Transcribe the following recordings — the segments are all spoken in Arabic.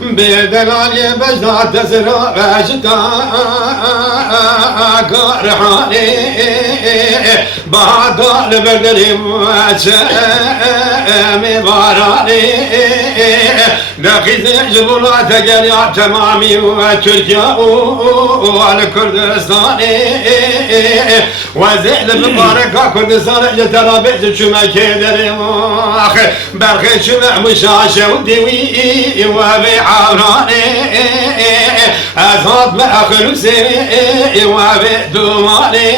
بيدلالي بجداد تزرع عشقا قرحاني بعد البدري وشامي باراني لقيت جبلات جريا تمامي وتركيا والكردستاني وزيد بمباركة كردستان جترابيت شما كيدري برخي شما مشاشة وديوي وبي عوراني أصاب بأخر سيري وبي دوماني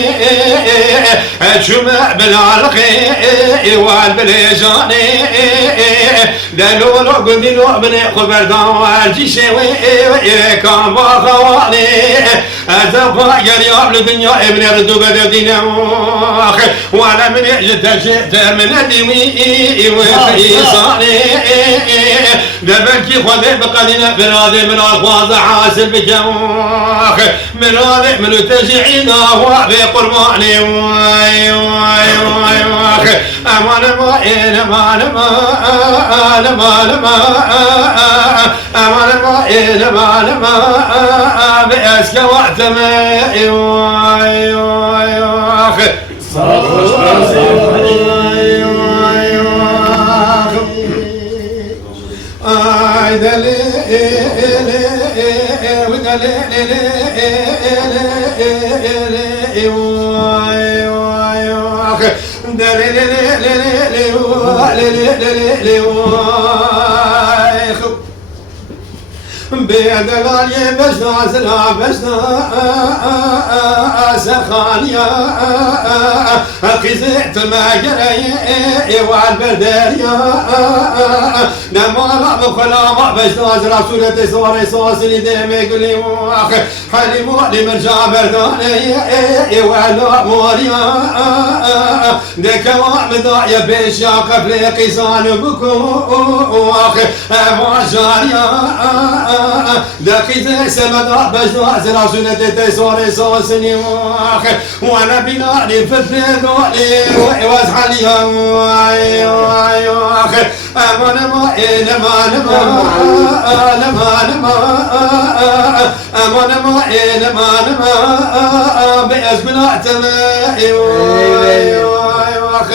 شما بالعرقي والبليجاني دلولو قدلو بني خبردان وارجي شوي كان باخواني أزفا قريب لدنيا ابن ردو بددينا وانا من يجد شئت من دمي وفيصاني دبنكي خذي بقدنا برادي من أخواز حاسب بجواخ من هذا من تجعينا وبقرباني واي واي واي واخ أمان ما إن أمان ما أمان ما أمان ما إن أمان ما بأسك وقت ما واي واي واخ بيدلالي بشنا سلا بشنا سخانيا قزعت ما جري والبرداريا نمالا بخلاما بشنا سلا سورة سواري سواسلي ديمي قلي واخ حليمو لمرجع برداني وعلا موريا دكوا مضايا بيشيا قبل قيسان بكم واخ مواجاريا دقيت سمدا بجنا زرا سنة تسوري سوسني واخ وانا بنادي فتن دولي وازحليا واي واي واخ امان ما ان امان ما امان ما امان ما ان امان ما بأزمنا تماي واي واي واخ